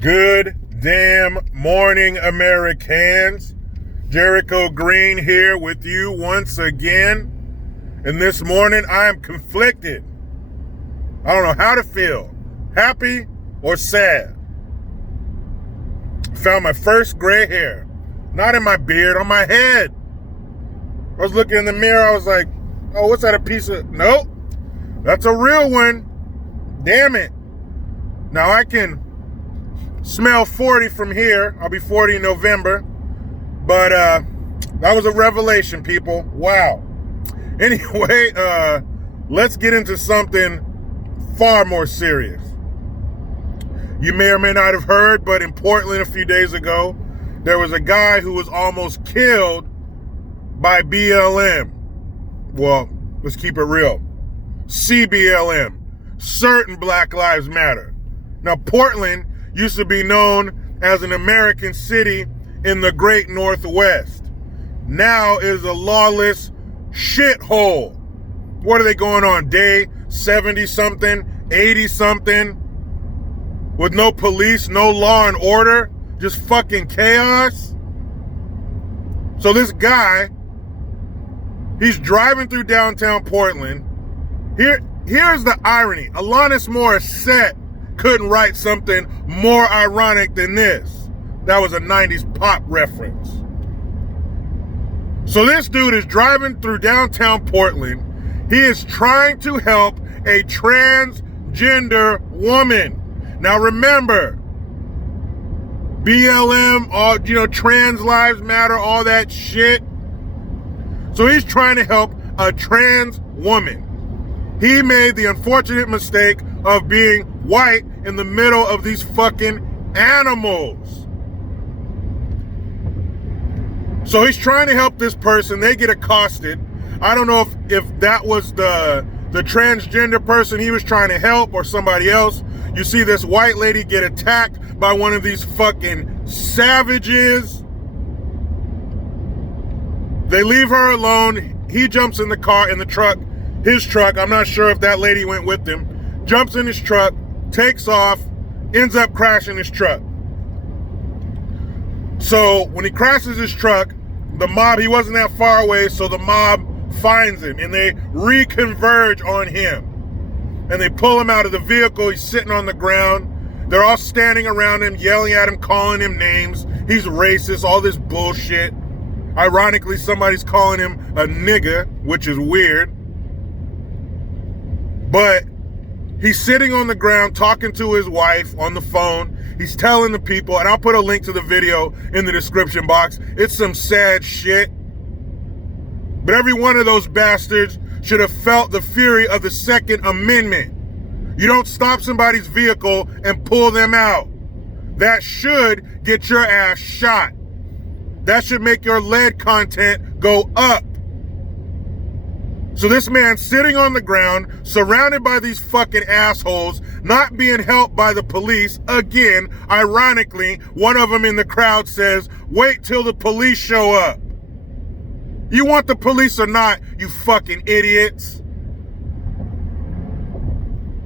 Good damn morning, Americans. Jericho Green here with you once again. And this morning I am conflicted. I don't know how to feel. Happy or sad. Found my first gray hair. Not in my beard, on my head. I was looking in the mirror, I was like, oh, what's that, a piece of... Nope. That's a real one. Damn it. Now I can smell 40 from here. I'll be 40 in November. But that was a revelation, people. Wow. Anyway, let's get into something far more serious. You may or may not have heard, but in Portland a few days ago, there was a guy who was almost killed by BLM. Well, let's keep it real. CBLM. Certain Black Lives Matter. Now, Portland used to be known as an American city in the Great Northwest. Now is a lawless shithole. What are they going on? Day 70-something, 80-something? With no police, no law and order? Just fucking chaos? So this guy, he's driving through downtown Portland. Here's the irony. Alanis Morissette couldn't write something more ironic than this. That was a 90s pop reference. So this dude is driving through downtown Portland. He is trying to help a transgender woman. Now remember, BLM, all, trans lives matter, all that shit. So he's trying to help a trans woman. He made the unfortunate mistake of being white in the middle of these fucking animals. So he's trying to help this person. They get accosted. I don't know if that was the transgender person he was trying to help or somebody else. You see this white lady get attacked by one of these fucking savages. They leave her alone. He jumps in the car, in the truck, his truck. I'm not sure if that lady went with him. Jumps in his truck, takes off, ends up crashing his truck. So when he crashes his truck, the mob, he wasn't that far away, so the mob finds him and they reconverge on him. And they pull him out of the vehicle. He's sitting on the ground. They're all standing around him, yelling at him, calling him names. He's racist, all this bullshit. Ironically, somebody's calling him a nigga, which is weird. But he's sitting on the ground talking to his wife on the phone. He's telling the people, and I'll put a link to the video in the description box. It's some sad shit. But every one of those bastards should have felt the fury of the Second Amendment. You don't stop somebody's vehicle and pull them out. That should get your ass shot. That should make your lead content go up. So this man sitting on the ground, surrounded by these fucking assholes, not being helped by the police. Again, ironically, one of them in the crowd says, wait till the police show up. You want the police or not, you fucking idiots?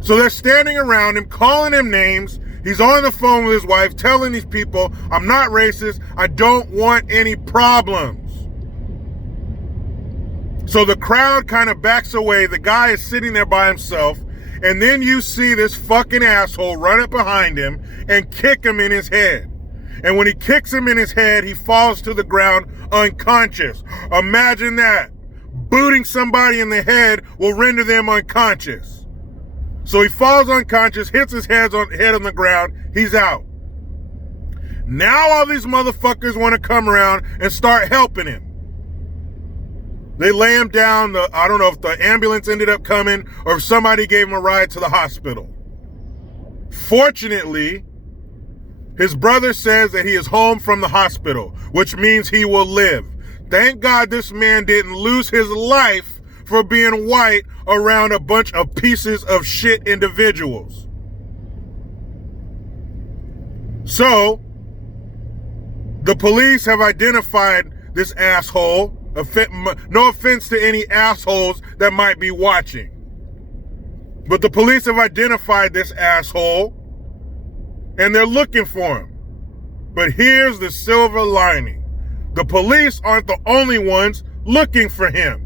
So they're standing around him, calling him names. He's on the phone with his wife, telling these people, I'm not racist. I don't want any problems. So the crowd kind of backs away. The guy is sitting there by himself. And then you see this fucking asshole run up behind him and kick him in his head. And when he kicks him in his head, he falls to the ground unconscious. Imagine that. Booting somebody in the head will render them unconscious. So he falls unconscious, hits his head on the ground. He's out. Now all these motherfuckers want to come around and start helping him. They lay him down. I don't know if the ambulance ended up coming or if somebody gave him a ride to the hospital. Fortunately, his brother says that he is home from the hospital, which means he will live. Thank God this man didn't lose his life for being white around a bunch of pieces of shit individuals. So, the police have identified this asshole. No offense to any assholes that might be watching. But the police have identified this asshole. and they're looking for him. But here's the silver lining. The police aren't the only ones looking for him.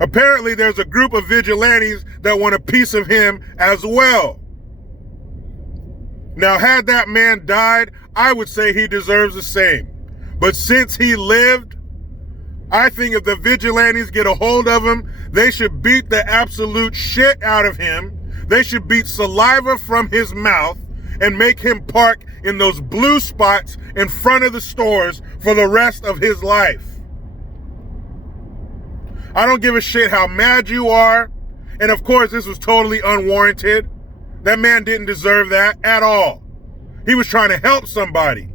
Apparently, there's a group of vigilantes that want a piece of him as well. Now, had that man died, I would say he deserves the same. But since he lived, I think if the vigilantes get a hold of him, they should beat the absolute shit out of him. They should beat saliva from his mouth and make him park in those blue spots in front of the stores for the rest of his life. I don't give a shit how mad you are. And of course, this was totally unwarranted. That man didn't deserve that at all. He was trying to help somebody.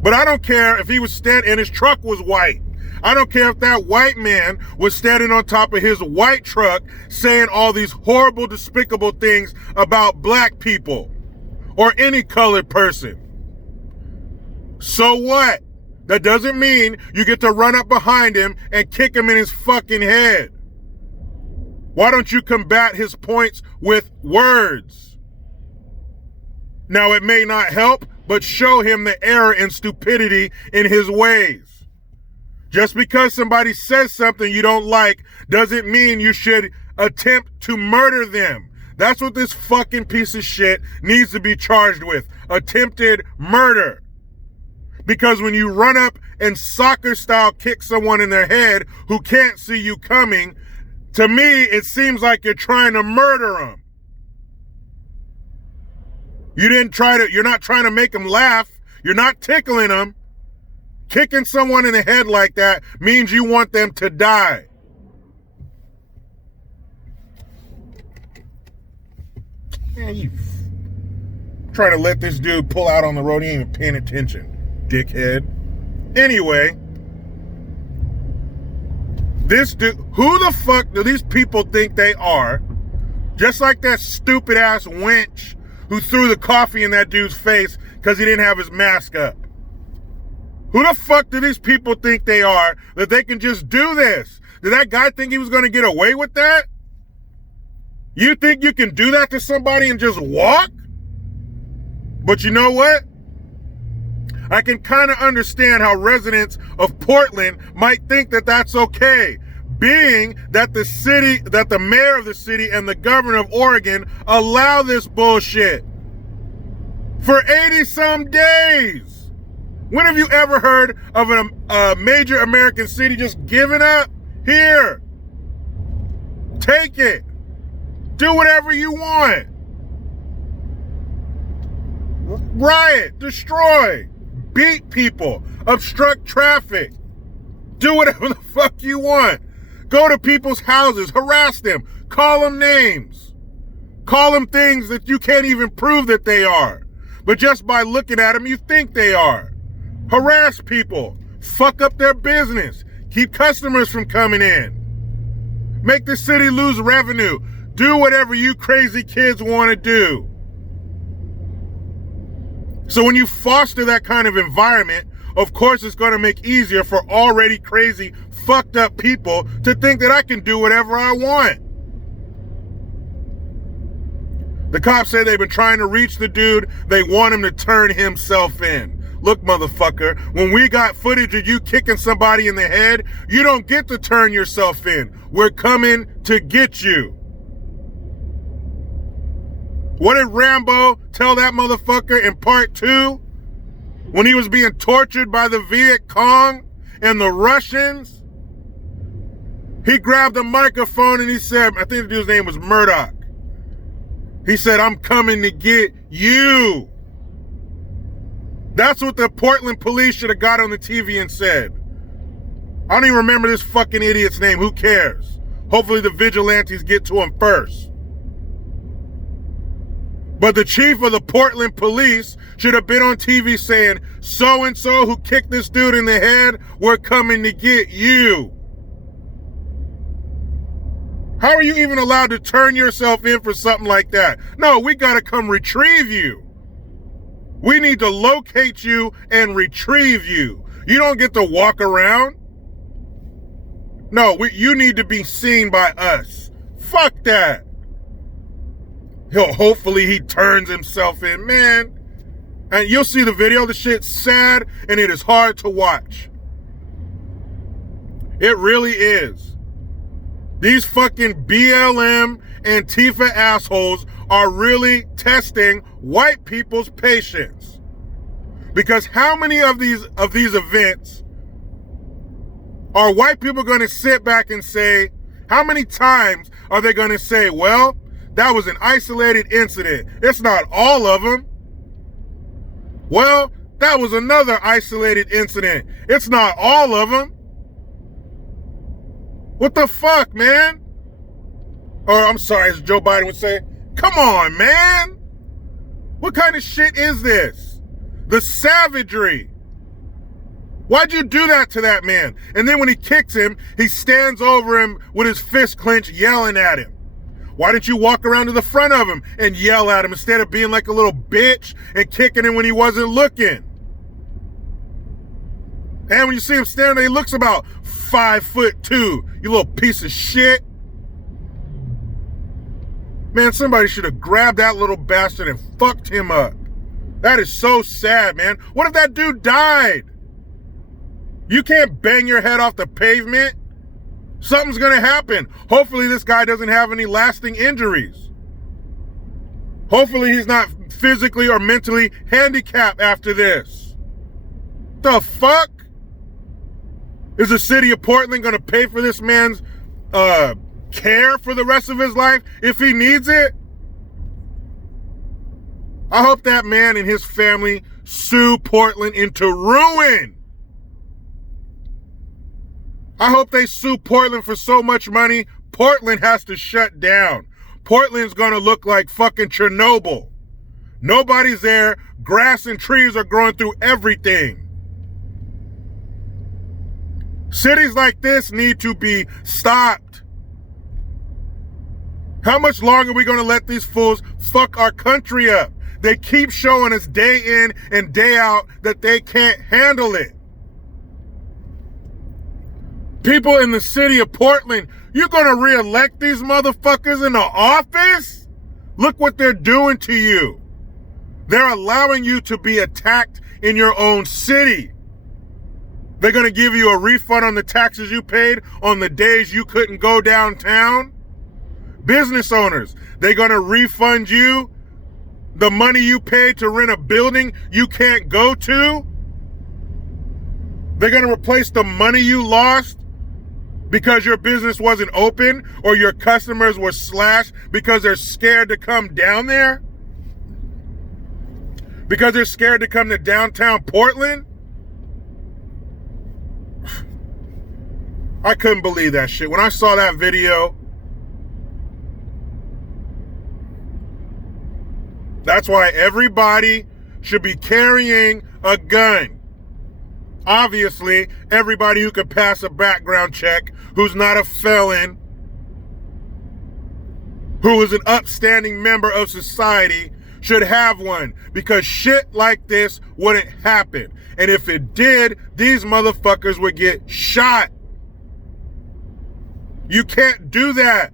But I don't care if he was standing and his truck was white. I don't care if that white man was standing on top of his white truck saying all these horrible, despicable things about black people or any colored person. So what? That doesn't mean you get to run up behind him and kick him in his fucking head. Why don't you combat his points with words? Now, it may not help, but show him the error and stupidity in his ways. Just because somebody says something you don't like doesn't mean you should attempt to murder them. That's what this fucking piece of shit needs to be charged with. Attempted murder. Because when you run up and soccer style kick someone in their head who can't see you coming, to me, it seems like you're trying to murder them. You're not trying to make them laugh. You're not tickling them. Kicking someone in the head like that means you want them to die. Man, you trying to let this dude pull out on the road. He ain't even paying attention, dickhead. Anyway, this dude, who the fuck do these people think they are? Just like that stupid ass wench who threw the coffee in that dude's face because he didn't have his mask up. Who the fuck do these people think they are that they can just do this? Did that guy think he was going to get away with that? You think you can do that to somebody and just walk? But you know what? I can kind of understand how residents of Portland might think that that's okay, being that the mayor of the city and the governor of Oregon allow this bullshit for 80 some days. When have you ever heard of a major American city just giving up? Here, take it. Do whatever you want. Riot, destroy, beat people, obstruct traffic. Do whatever the fuck you want. Go to people's houses, harass them, call them names. Call them things that you can't even prove that they are. But just by looking at them, you think they are. Harass people, fuck up their business, keep customers from coming in. Make the city lose revenue. Do whatever you crazy kids want to do. So when you foster that kind of environment, of course it's going to make it easier for already crazy, fucked up people to think that I can do whatever I want. The cops say they've been trying to reach the dude. They want him to turn himself in. Look, motherfucker, when we got footage of you kicking somebody in the head, you don't get to turn yourself in. We're coming to get you. What did Rambo tell that motherfucker in part 2? When he was being tortured by the Viet Cong and the Russians? He grabbed the microphone and he said, I think the dude's name was Murdoch. He said, I'm coming to get you. That's what the Portland police should have got on the TV and said. I don't even remember this fucking idiot's name. Who cares? Hopefully the vigilantes get to him first. But the chief of the Portland police should have been on TV saying, so-and-so who kicked this dude in the head, we're coming to get you. How are you even allowed to turn yourself in for something like that? No, we got to come retrieve you. We need to locate you and retrieve you. You don't get to walk around. No, you need to be seen by us. Fuck that. Hopefully he turns himself in, man. And you'll see the video. The shit's sad and it is hard to watch. It really is. These fucking BLM Antifa assholes are really testing white people's patience. Because how many of these events are white people going to sit back and say, how many times are they going to say, well, that was an isolated incident. It's not all of them. Well, that was another isolated incident. It's not all of them. What the fuck, man? Or I'm sorry, as Joe Biden would say, come on, man. What kind of shit is this? The savagery. Why'd you do that to that man? And then when he kicks him, he stands over him with his fist clenched, yelling at him. Why didn't you walk around to the front of him and yell at him instead of being like a little bitch and kicking him when he wasn't looking? And when you see him standing there, he looks about 5'2", you little piece of shit. Man, somebody should have grabbed that little bastard and fucked him up. That is so sad, man. What if that dude died? You can't bang your head off the pavement. Something's gonna happen. Hopefully this guy doesn't have any lasting injuries. Hopefully he's not physically or mentally handicapped after this. The fuck? Is the city of Portland gonna pay for this man's care for the rest of his life if he needs it? I hope that man and his family sue Portland into ruin. I hope they sue Portland for so much money, Portland has to shut down. Portland's gonna look like fucking Chernobyl. Nobody's there, grass and trees are growing through everything. Cities like this need to be stopped. How much longer are we gonna let these fools fuck our country up? They keep showing us day in and day out that they can't handle it. People in the city of Portland, you're gonna re-elect these motherfuckers in the office? Look what they're doing to you. They're allowing you to be attacked in your own city. They're gonna give you a refund on the taxes you paid on the days you couldn't go downtown. Business owners, they're gonna refund you the money you paid to rent a building you can't go to. They're gonna replace the money you lost because your business wasn't open or your customers were slashed because they're scared to come down there? Because they're scared to come to downtown Portland? I couldn't believe that shit. When I saw that video, that's why everybody should be carrying a gun. Obviously, everybody who could pass a background check, who's not a felon, who is an upstanding member of society, should have one, because shit like this wouldn't happen. And if it did, these motherfuckers would get shot. You can't do that.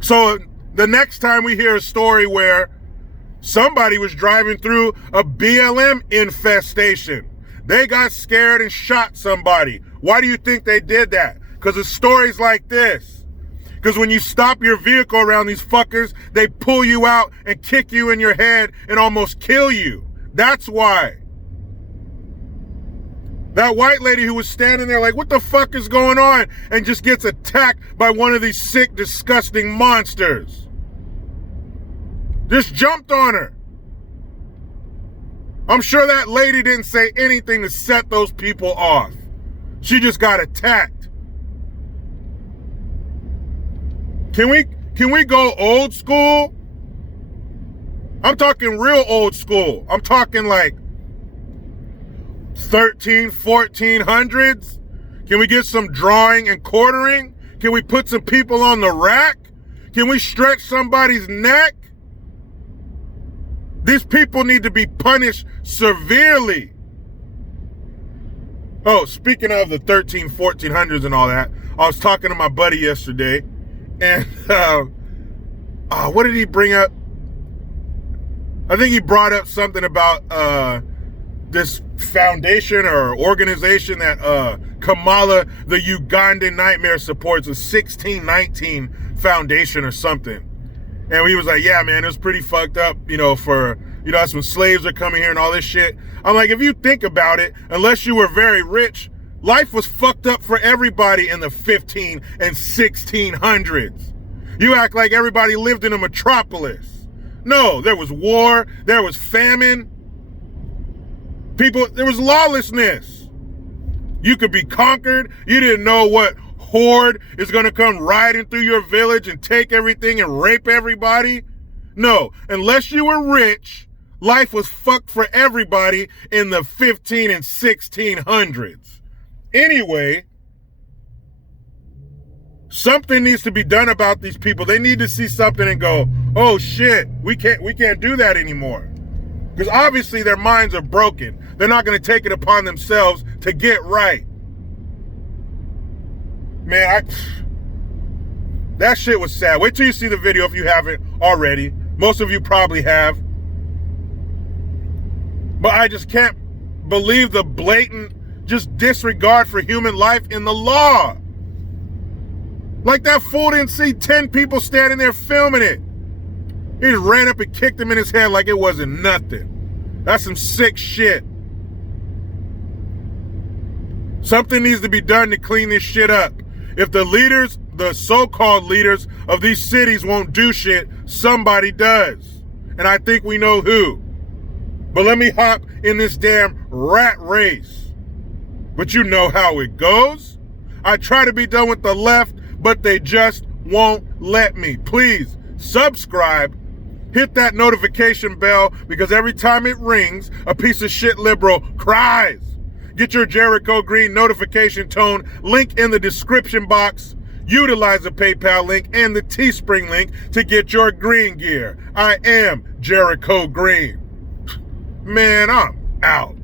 So the next time we hear a story where somebody was driving through a BLM infestation, they got scared and shot somebody. Why do you think they did that? Because of stories like this. Because when you stop your vehicle around these fuckers, they pull you out and kick you in your head and almost kill you. That's why. That white lady who was standing there like, what the fuck is going on? And just gets attacked by one of these sick, disgusting monsters. Just jumped on her. I'm sure that lady didn't say anything to set those people off. She just got attacked. Can we go old school? I'm talking real old school. I'm talking like 1400s. Can we get some drawing and quartering? Can we put some people on the rack? Can we stretch somebody's neck? These people need to be punished severely. Oh, speaking of the 1400s and all that, I was talking to my buddy yesterday, and what did he bring up? I think he brought up something about this foundation or organization that Kamala, the Ugandan nightmare, supports, a 1619 foundation or something. And he was like, yeah, man, it was pretty fucked up, that's when slaves are coming here and all this shit. I'm like, if you think about it, unless you were very rich, life was fucked up for everybody in the 15 and 1600s. You act like everybody lived in a metropolis. No, there was war, there was famine. There was lawlessness. You could be conquered. You didn't know what horde is going to come riding through your village and take everything and rape everybody. No, unless you were rich, life was fucked for everybody in the 15 and 1600s. Anyway, something needs to be done about these people. They need to see something and go, oh shit, we can't do that anymore. Because obviously their minds are broken. They're not going to take it upon themselves to get right. Man, that shit was sad. Wait till you see the video if you haven't already. Most of you probably have. But I just can't believe the blatant just disregard for human life in the law. Like that fool didn't see 10 people standing there filming it. He just ran up and kicked him in his head like it wasn't nothing. That's some sick shit. Something needs to be done to clean this shit up. If the leaders, the so-called leaders of these cities won't do shit, somebody does. And I think we know who. But let me hop in this damn rat race. But you know how it goes. I try to be done with the left, but they just won't let me. Please subscribe. Hit that notification bell, because every time it rings, a piece of shit liberal cries. Get your Jericho Green notification tone link in the description box. Utilize the PayPal link and the Teespring link to get your green gear. I am Jericho Green. Man, I'm out.